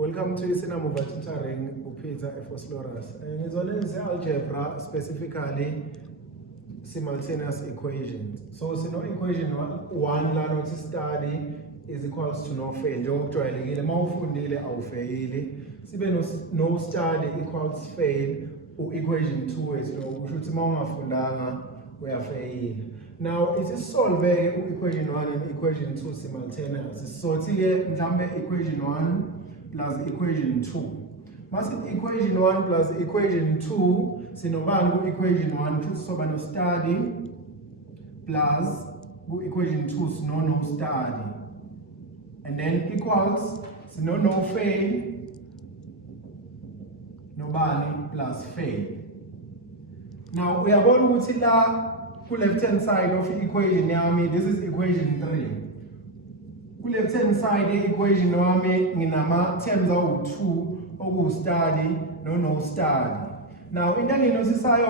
Welcome to Isinamuva Tutoring uPeter Efoslorus. Ngizolenzisa algebra, specifically simultaneous equations. So sino equation 1 la nothi study is equals to no fail. Njengokujwayelekile mawufundile awufeyili. Sibe no study equals fail equation 2 is no kusho ukuthi mawungafundanga uyafeyila. Now it is solve equation 1 and equation 2 simultaneous. So ke mhlambe equation 1 plus equation 2. Mase equation 1 plus equation 2 sinobani ku equation 1 futhi soba no study plus ku equation 2 sino no study. And then equals sino no fail nobani plus fail. Now uyabona ukuthi la ku left hand side of equation yami this is equation 3. Ku left hand side equation wami nginama terms awu2 oku study no study. Now into enginosisayo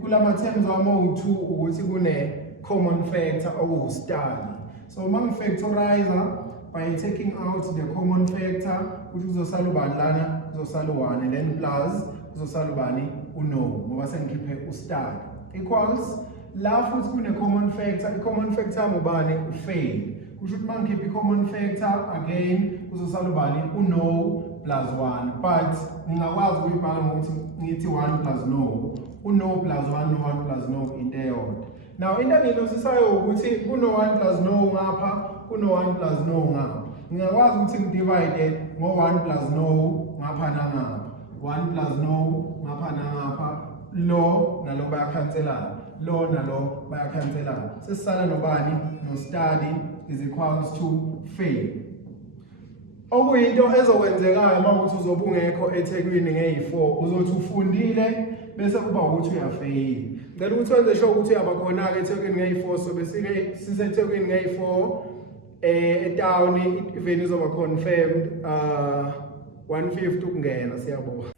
kulama terms wami awu2 ukuthi kune common factor oku study. So mangifactorize by taking out the common factor which uzosala ubani lana uzosala 1 and then plus uzosala ubani uno ngoba sengikhiphe ustudy equals la futhi kune common factor i-common factor ubani ufail kusho ukuthi mangikhiphe i-common factor again uzosala ubani uno plus 1 but ngingakwazi ukuyibhala ngokuthi ngithi 1 plus no uno plus 1 no 1 plus no into eyodwa. Now into enginosisayo ukuthi kuno 1 plus no ngapha kuno 1 plus no ngapha ngiyakwazi ukuthi ngidivide ngo 1 plus no ngapha nangapha 1 plus no ngapha nangapha lo nalo bayakhanselana lo nalo bayakhanselana sesisala nobani no study is equals to fail. Okuyinto ezokwenzekayo mawukuthi uzobungekho eThekwini nge4 uzothi ufundile bese kuba ukuthi uyafeyila. Ngicela ukuthi wenze sure ukuthi uyabakhona ke eThekwini nge4 so besike siseThekwini nge4 etown i-venue izoba confirmed 150 ukungena siyabonga.